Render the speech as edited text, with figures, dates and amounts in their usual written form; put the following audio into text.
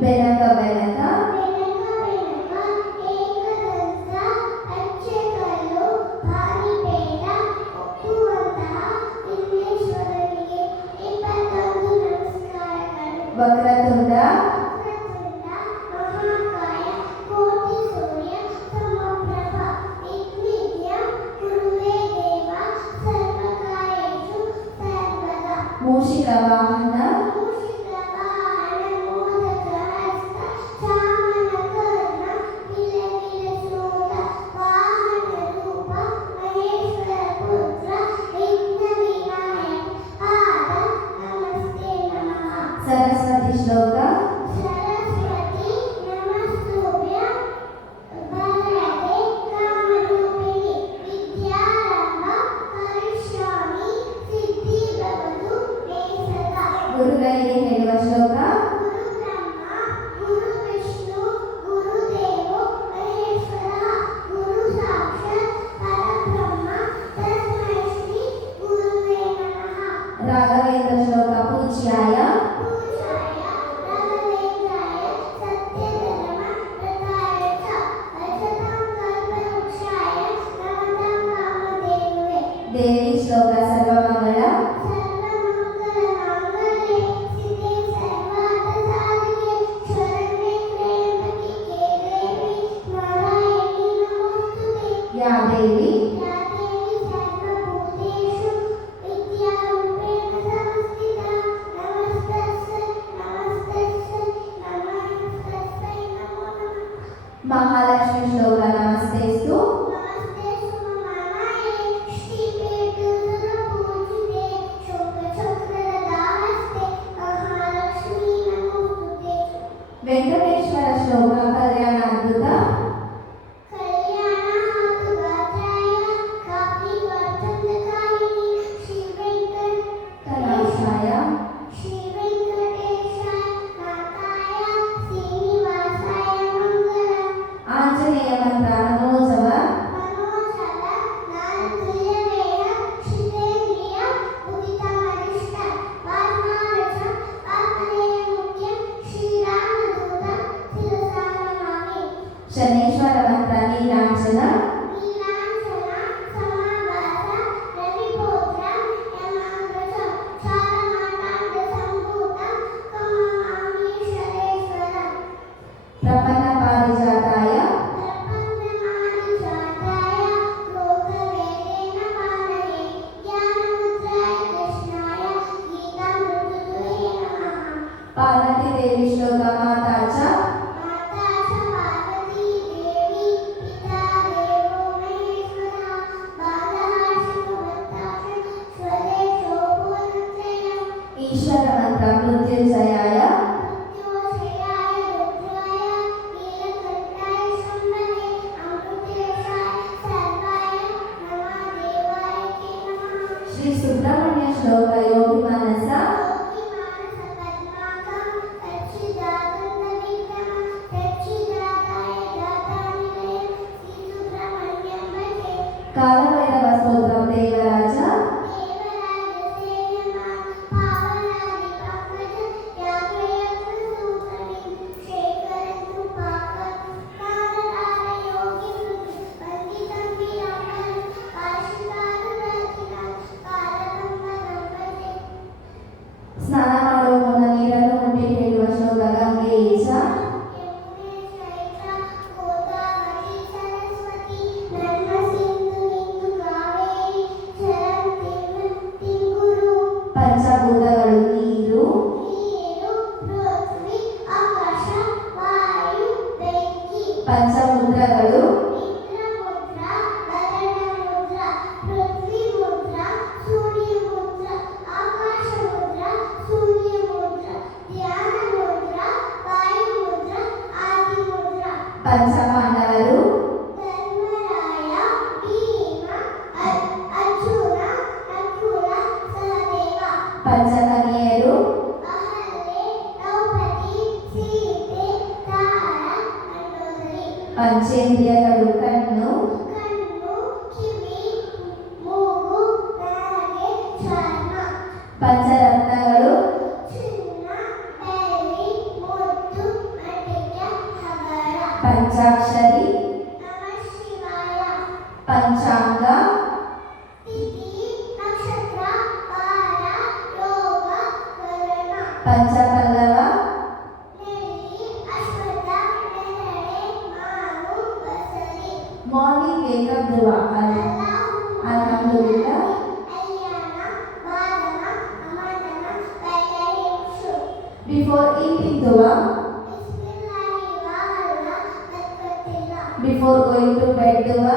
ಬೆನಕ ಬೆನಕ ವಕ್ರತುಂಡ ಮೂಷಿಕ ವಾಹನ ಸರಸ್ವತಿ ಶ್ಲೋಕ ಗುರುಗಳಿಗೆ ಹೇಳುವ ಶ್ಲೋಕ ರಾಘವೇಂದ್ರ ಶ್ಲೋಕ ಪೂಜ್ಯಾಯ ದೇವಿ ಶ್ಲೋಕ ಸರ್ವಮಂಗಳ ಯಾ ದೇವಿ ಮಹಾಲಕ್ಷ್ಮಿ ಶ್ಲೋಕ ನಮಸ್ತೆಸ್ತು ವೆಂಕಟೇಶ್ವರ ಶ್ಲೋಕ ಕಲ್ಯಾಣ ಅದ್ಭುತ ಕಲಾಶಾಯ ಆಂಜನೇಯ ಮಂತ್ರ ಮನೋಜವ ಶನೇಶ್ವರ ಮಂತ್ರ ನೀಲಾಂಜನ ಪ್ರಪನ್ನ ಪಾರಿಜಾತಾಯ ಪಾರ್ವತಿ ದೇವಿ ಶ್ಲೋಕ ಮಾತಾಚ ಈಶ್ವರ ಮಂತ್ರ ಮೃತ್ಯುಂಜಯಾಯ ಶ್ರೀ ಸುಬ್ರಹ್ಮಣ್ಯ ಶ್ಲೋಕ ಯೋಗಿ ಮಾನಸ ಕಾಲಭೈರವ ಸ್ತೋತ್ರ ದೇವರಾಜ ಸ್ನಾನ ಮಾಡುವ ಮುನ್ನ ನೀರನ್ನು ಮುಟ್ಟಿ ಹೇಳುವ ಶ್ಲೋಕ ಗಂಗೆ ಈಶ ಪಂಚಭೂತಗಳು ನೀರು ಪಂಚಮುದ್ರಗಳು ಪಂಚಪಾಂಡವರು ಪಂಚಕನ್ಯೆಯರು ಪಂಚೇಂದ್ರಿಯಗಳು ಕಣ್ಣು ಪಂಚರತ್ನಗಳು ಪಂಚಾಕ್ಷರಿ, ನಮಃ ಶಿವಾಯ. ಪಂಚಾಂಗ, ತಿಥಿ, ನಕ್ಷತ್ರ, ವಾರ, ಯೋಗ, ಕರಣ. ಪಂಚಪಲ್ಲವ, ನೆಲ್ಲಿ, ಅಶ್ವತ್ಥ, ನೇರಳೆ, ಮಾವು, ಬಸರಿ. ಮಾರ್ನಿಂಗ್ ವೇಕಪ್ ದುವಾ. ಅಲ್ಹಮ್ದುಲಿಲ್ಲಾ. ಅಯ್ಯಾನ, ಬಾದಮ, ಅಮದನ, ಬೈಲೈಕ್ಷು. Before eating dua, ಬಿಸ್ಮಿಲ್ಲಾಹಿ ವಅಲಾ ತಕ್ಬತಿಲ್ಲ. before going to bed dua,